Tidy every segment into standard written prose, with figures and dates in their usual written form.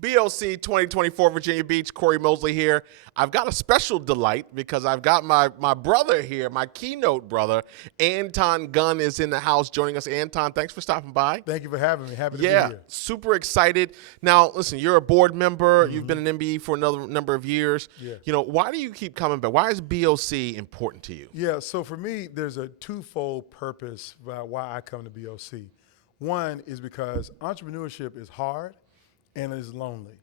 BOC 2024 Virginia Beach, Cory Mosley here. I've got a special delight because I've got my brother here, my keynote brother, Anton Gunn is in the house joining us. Anton, thanks for stopping by. Thank you for having me. Happy to be Yeah, here. super excited. Now, listen, you're a board member. You've been an MBE for another number of years. Yeah. You know, why do you keep coming back? Why is BOC important to you? Yeah, so for me, there's a twofold purpose about why I come to BOC. One is because entrepreneurship is hard and it is lonely.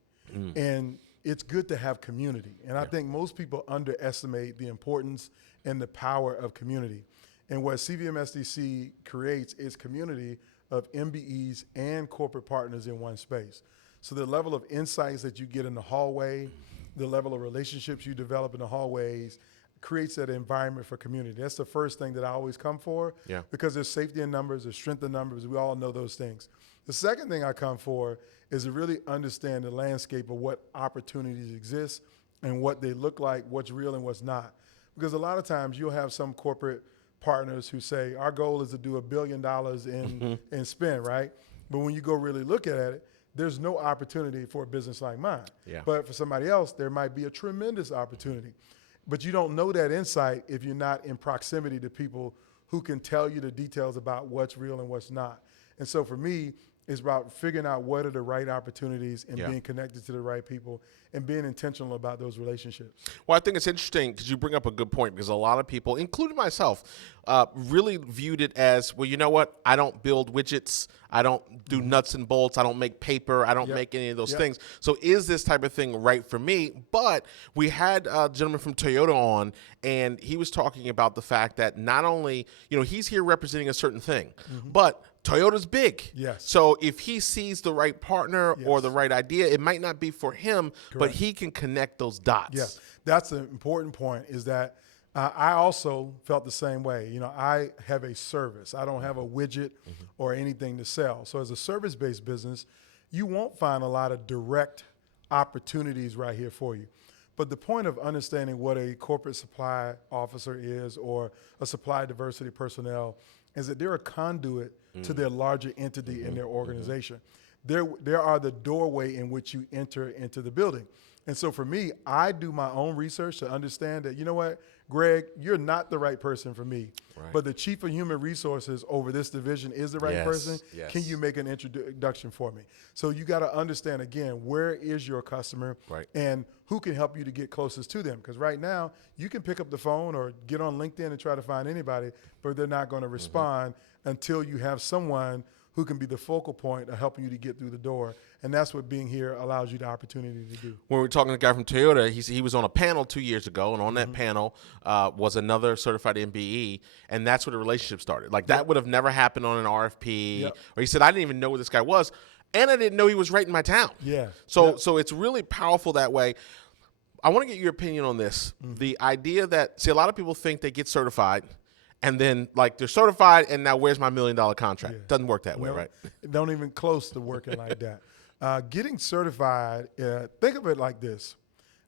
And it's good to have community. And I think most people underestimate the importance and the power of community. And what CVMSDC creates is community of MBEs and corporate partners in one space. So the level of insights that you get in the hallway, the level of relationships you develop in the hallways creates that environment for community. That's the first thing that I always come for, because there's safety in numbers, there's strength in numbers. We all know those things. The second thing I come for is to really understand the landscape of what opportunities exist and what they look like, what's real and what's not. Because a lot of times you'll have some corporate partners who say, our goal is to do $1 billion in spend, right? But when you go really look at it, there's no opportunity for a business like mine. But for somebody else, there might be a tremendous opportunity. But you don't know that insight if you're not in proximity to people who can tell you the details about what's real and what's not. And so for me, it's about figuring out what are the right opportunities and being connected to the right people and being intentional about those relationships. Well, I think it's interesting because you bring up a good point, because a lot of people, including myself, really viewed it as, well, you know what? I don't build widgets. I don't do nuts and bolts. I don't make paper. I don't make any of those things. So is this type of thing right for me? But we had a gentleman from Toyota on, and he was talking about the fact that not only, you know, he's here representing a certain thing, but Toyota's big. So if he sees the right partner or the right idea, it might not be for him, but he can connect those dots. That's an important point, is that I also felt the same way. You know, I have a service. I don't have a widget or anything to sell. So as a service-based business, you won't find a lot of direct opportunities right here for you. But the point of understanding what a corporate supply officer is or a supply diversity personnel is that they're a conduit to their larger entity in their organization. There are the doorway in which you enter into the building. And so for me, I do my own research to understand that, you know what, Greg, you're not the right person for me. But the chief of human resources over this division is the right person. Can you make an introduction for me? So you got to understand, again, where is your customer and who can help you to get closest to them? Because right now, you can pick up the phone or get on LinkedIn and try to find anybody, but they're not going to respond until you have someone who can be the focal point of helping you to get through the door. And that's what being here allows you the opportunity to do. When we were talking to the guy from Toyota, he was on a panel 2 years ago, and on that panel was another certified MBE, and that's where the relationship started. Like, that would have never happened on an RFP. Or he said, I didn't even know who this guy was, and I didn't know he was right in my town. So it's really powerful that way. I want to get your opinion on this. The idea that, see, a lot of people think they get certified, and then, like, they're certified, and now where's my $1 million contract? Doesn't work that way, right? Don't even close to working like that. Getting certified, think of it like this.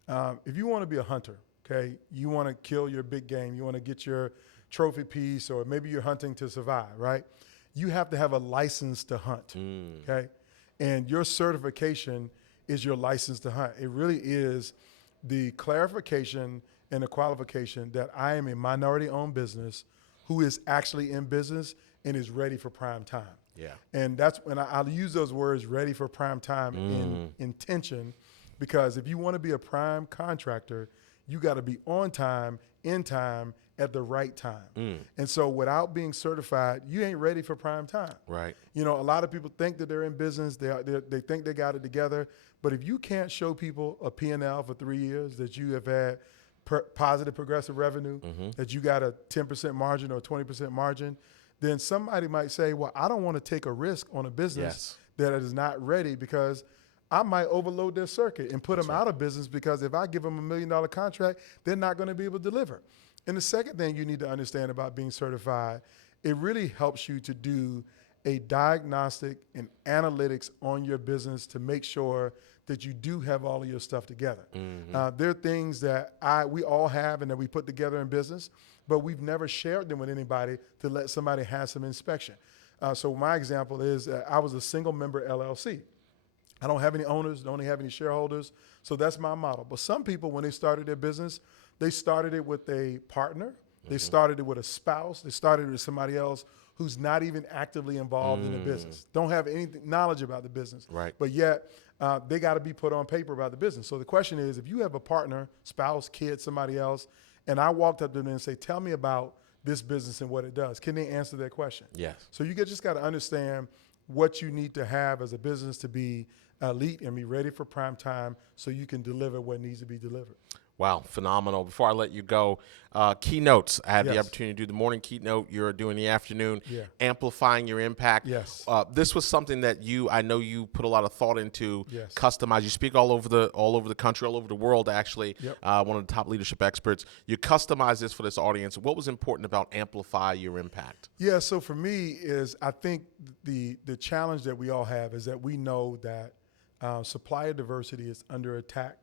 If you want to be a hunter, okay, you want to kill your big game, you want to get your trophy piece, or maybe you're hunting to survive, right? You have to have a license to hunt, okay? And your certification is your license to hunt. It really is the clarification and the qualification that I am a minority-owned business who is actually in business and is ready for prime time. And that's when I'll use those words, ready for prime time, in intention, because if you want to be a prime contractor, you got to be on time, in time, at the right time. And so without being certified, you ain't ready for prime time. You know, a lot of people think that they're in business, they think they got it together, but if you can't show people a P&L for 3 years that you have had positive progressive revenue, that you got a 10% margin or 20% margin, then somebody might say, well, I don't want to take a risk on a business that is not ready, because I might overload their circuit and put them out of business, because if I give them $1 million contract, they're not going to be able to deliver. And the second thing you need to understand about being certified, it really helps you to do a diagnostic and analytics on your business to make sure that you do have all of your stuff together. There are things that we all have and that we put together in business, but we've never shared them with anybody to let somebody have some inspection. So my example is I was a single member LLC. I don't have any owners, don't have any shareholders. So that's my model. But some people, when they started their business, they started it with a partner. They started it with a spouse. They started it with somebody else who's not even actively involved in the business, don't have any knowledge about the business. Right. But yet they got to be put on paper about the business. So the question is, if you have a partner, spouse, kid, somebody else, and I walked up to them and say, tell me about this business and what it does, can they answer that question? Yes. So you just got to understand what you need to have as a business to be elite and be ready for prime time so you can deliver what needs to be delivered. Wow, phenomenal. Before I let you go, keynotes. I had the Yes. opportunity to do the morning keynote. You're doing the afternoon, Yeah. amplifying your impact. Yes. This was something that I know you put a lot of thought into. Yes. Customize. You speak all over the country, all over the world. Actually, Yep. One of the top leadership experts. You customize this for this audience. What was important about amplify your impact? Yeah, so for me is I think the challenge that we all have is that we know that supplier diversity is under attack.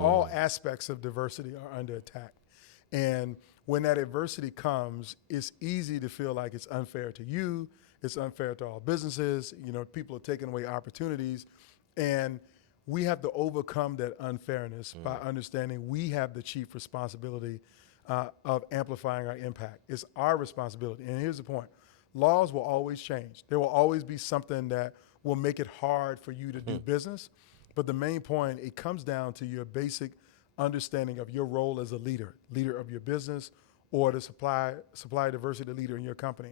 All aspects of diversity are under attack. And when that adversity comes, it's easy to feel like it's unfair to you, it's unfair to all businesses, people are taking away opportunities. And we have to overcome that unfairness by understanding we have the chief responsibility of amplifying our impact. It's our responsibility. And here's the point. Laws will always change. There will always be something that will make it hard for you to do business. But the main point, it comes down to your basic understanding of your role as a leader of your business or the supply diversity leader in your company.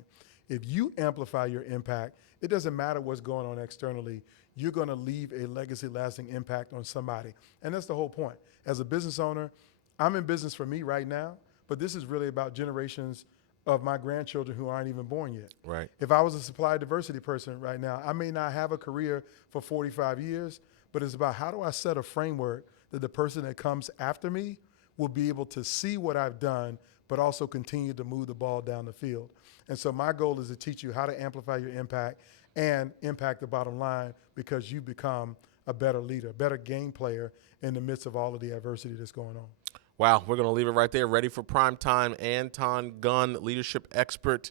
If you amplify your impact, it doesn't matter what's going on externally. You're going to leave a legacy lasting impact on somebody. And that's the whole point. As a business owner, I'm in business for me right now, but this is really about generations of my grandchildren who aren't even born yet. Right. If I was a supply diversity person right now, I may not have a career for 45 years, but it's about how do I set a framework that the person that comes after me will be able to see what I've done, but also continue to move the ball down the field. And so my goal is to teach you how to amplify your impact and impact the bottom line because you become a better leader, a better game player in the midst of all of the adversity that's going on. Wow, we're going to leave it right there. Ready for prime time. Anton Gunn, leadership expert,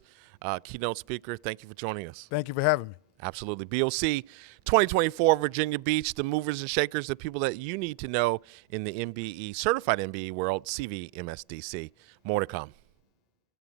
keynote speaker. Thank you for joining us. Thank you for having me. Absolutely. BOC 2024 Virginia Beach, the movers and shakers, the people that you need to know in the MBE, certified MBE world, CV, MSDC. More to come.